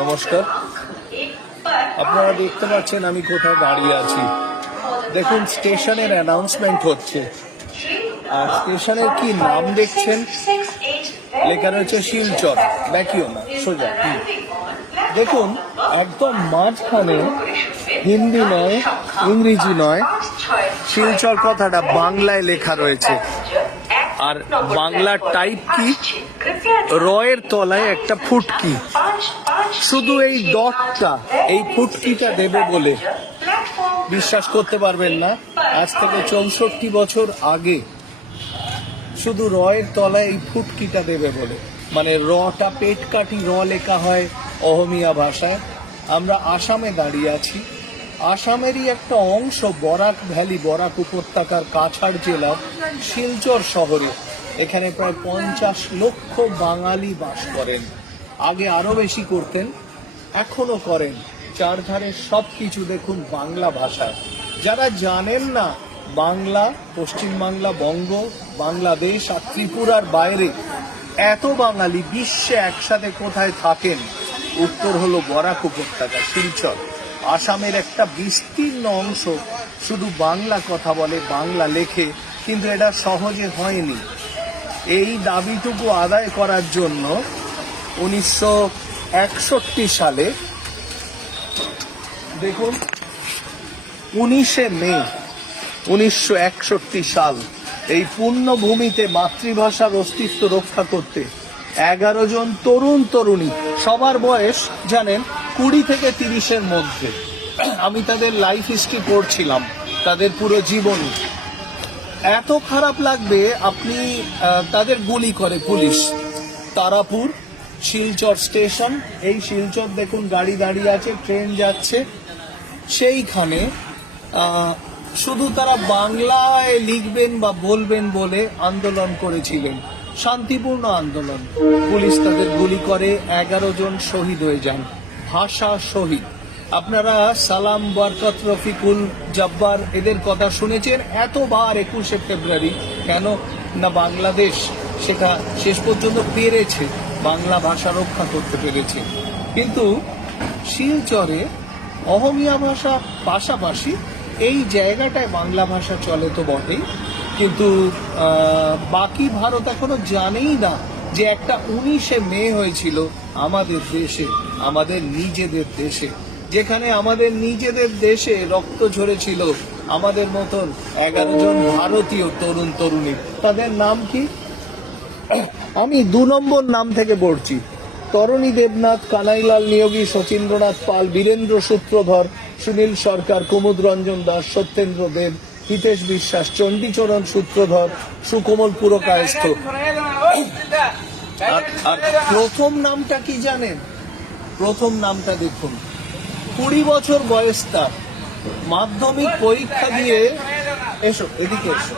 নমস্কার, আপনারা দেখতে পাচ্ছেন আমি কোথায় দাঁড়িয়ে আছি। দেখুন, স্টেশনের অ্যানাউন্সমেন্ট হচ্ছে, আর স্টেশনের কি নাম দেখছেন, লেখা রয়েছে শিলচর। দেখিও না, সোজা। দেখুন, একদম মাঝখানে হিন্দি নয়, ইংরেজি নয়, শিলচর কথাটা বাংলায় লেখা রয়েছে। আর বাংলার টাইপ কি, রয়ের তলায় একটা ফুটকি। শুধু এই ডটটা, এই ফুটকিটা দেবে বলে, বিশ্বাস করতে পারবেন না, আজ থেকে 64 বছর আগে শুধু রয়ের তলায় এই ফুটকিটা দেবে বলে, মানে রটা পেট কাটি, র লেখা হয় অহমিয়া ভাষায়। আমরা আসামে দাঁড়িয়ে আছি। আসামেরই একটা অংশ, বরাক ভ্যালি, বরাক উপত্যকার কাছাড় জেলার শিলচর শহরে। এখানে প্রায় 50 লক্ষ বাঙালি বাস করেন। আগে আরো বেশি করতেন, এখনো করেন। চারধারে সবকিছু দেখুন বাংলা ভাষায়। যারা জানেন না বাংলা, পশ্চিমবাংলা, বঙ্গ, বাংলাদেশ আর ত্রিপুরার বাইরে এত বাঙালি বিশ্বে একসাথে কোথায় থাকেন, উত্তর হলো বরাক উপত্যকা, শিলচর। আসামের একটা বিস্তীর্ণ অংশ শুধু বাংলা কথা বলে, বাংলা লেখে, কিন্তু এটা সহজে হয়নি। এই দাবিটুকু আদায় করার জন্য 1961 সালে, দেখুন 19শে মে 1961 সাল, এই পুণ্যভূমিতে মাতৃভাষার অস্তিত্ব রক্ষা করতে 11 জন তরুণ তরুণী, সবার বয়স জানেন 20 থেকে 30-এর মধ্যে। আমি তাদের লাইফ হিস্ট্রি পড়ছিলাম, তাদের পুরো জীবনী। এত খারাপ লাগবে, আপনি তাদের গুলি করে পুলিশ। তারাপুর শিলচর স্টেশন, এই শিলচর দেখুন, গাড়ি দাঁড়িয়ে আছে, ট্রেন যাচ্ছে, সেইখানে শুধু তারা বাংলায় লিখবেন বা বলবেন বলে আন্দোলন করেছিলেন, শান্তিপূর্ণ আন্দোলন। পুলিশ তাদের গুলি করে, 11 জন শহীদ হয়ে যান, ভাষা শহীদ। আপনারা সালাম, বরকত, রফিকুল, জব্বার এদের কথা শুনেছেন এতবার। 21শে ফেব্রুয়ারি কেন না, বাংলাদেশ সেটা শেষ পর্যন্ত পেরেছে, বাংলা ভাষা রক্ষা করতে পেরেছে। কিন্তু শিলচরে অহমিয়া ভাষা পাশাপাশি এই জায়গাটায় বাংলা ভাষা চলে তো বটেই, কিন্তু বাকি ভারত এখনো জানেই না যে একটা 19শে মে হয়েছিল আমাদের দেশে, আমাদের নিজেদের দেশে, যেখানে আমাদের নিজেদের দেশে রক্ত ঝরেছিল আমাদের মতন 11 জন ভারতীয় তরুণ তরুণী। তাদের নাম কি? আমি 2 নম্বর নাম থেকে পড়ছি। তরণী দেবনাথ, কানাইলাল নিয়োগী, শচীন্দ্রনাথ পাল, বীরেন্দ্র সূত্রধর, সুনীল সরকার, কুমুদ রঞ্জন দাস, সত্যেন্দ্র দেব, হিতেশ বিশ্বাস, চণ্ডীচরণ সূত্রধর, সুকোমল পুরকায়স্থ। আর প্রথম নামটা কি জানেন? প্রথম নামটা দেখুন, 20 বছর বয়স তার। মাধ্যমিক পরীক্ষা দিয়ে, এসো এদিকে এসো,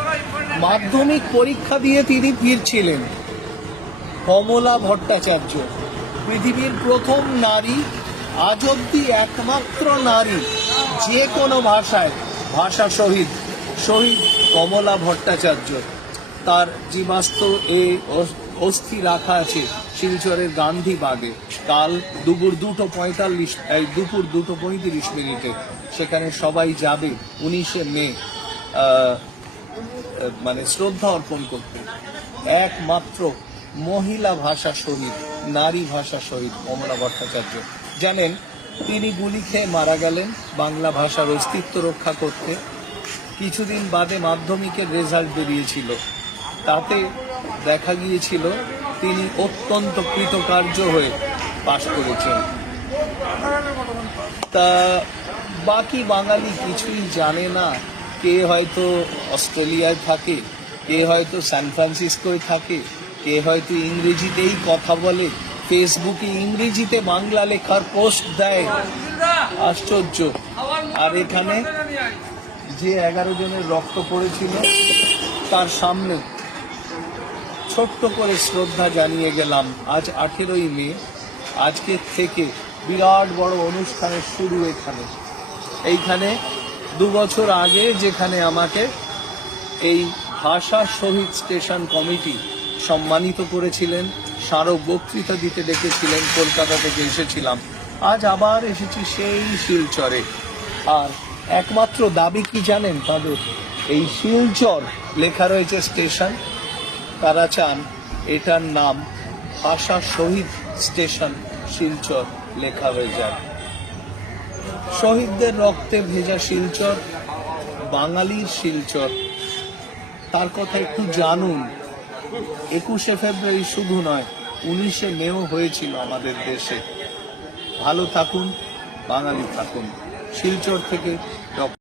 মাধ্যমিক পরীক্ষা দিয়ে তিনি ফিরছিলেন। কমলা ভট্টাচার্য, পৃথিবীর প্রথম নারী, আজ অব্দি একমাত্র নারী, যে কোনো ভাষায় ভাষা শহীদ, শহীদ কমলা ভট্টাচার্য। তার জীবাস্ত্র এ অস্থি রাখা আছে শিলচরের গান্ধী বাগে। কাল দুপুর 2:35 সেখানে সবাই যাবে 19শে মে মানে শ্রদ্ধা অর্পণ করতে। একমাত্র মহিলা ভাষা শহীদ, নারী ভাষা শহীদ কমলা ভট্টাচার্য। জানেন, তিনি গুলি খেয়ে মারা গেলেন বাংলা ভাষার অস্তিত্ব রক্ষা করতে। কিছুদিন বাদে মাধ্যমিকের রেজাল্ট বেরিয়েছিল, তাতে দেখা গিয়েছিল তিনি অত্যন্ত কৃতকার্য হয়ে পাশ করেছেন। তা বাকি বাঙালি কিছুই জানে না। কে হয়তো অস্ট্রেলিয়ায় থাকে, কে হয়তো সান ফ্রান্সিসকোয় থাকে, কে হয়তো ইংরেজিতেই কথা বলে, ফেসবুকে ইংরেজিতে বাংলা লেখার পোস্ট দেয়। আশ্চর্য। আর এখানে যে 11 জনের রক্ত পড়েছিল তার সামনে ছোট্ট করে শ্রদ্ধা জানিয়ে গেলাম। আজ 18ই মে, আজকে থেকে বিরাট বড় অনুষ্ঠানের শুরু এইখানে 2 বছর আগে, যেখানে আমাকে এই ভাষা শহীদ স্টেশন কমিটি সম্মানিত করেছিলেন, স্মারক বক্তৃতা দিতে ডেকেছিলেন, কলকাতা থেকে এসেছিলাম। আজ আবার এসেছি সেই শিলচরে। আর একমাত্র দাবি কি জানেন তাদের? এই শিলচর লেখা রয়েছে স্টেশন, তারা চান এটার নাম ভাষা শহীদ স্টেশন শিলচর লেখা হয়ে যায়। শহীদদের রক্তে ভেজা শিলচর, বাঙালির শিলচর, তার কথা একটু জানুন। 21শে ফেব্রুয়ারি শুধু নয়, 19শে মেও হয়েছিল আমাদের দেশে। ভালো থাকুন, বাঙালি থাকুন। শিলচর থেকে ডক্টর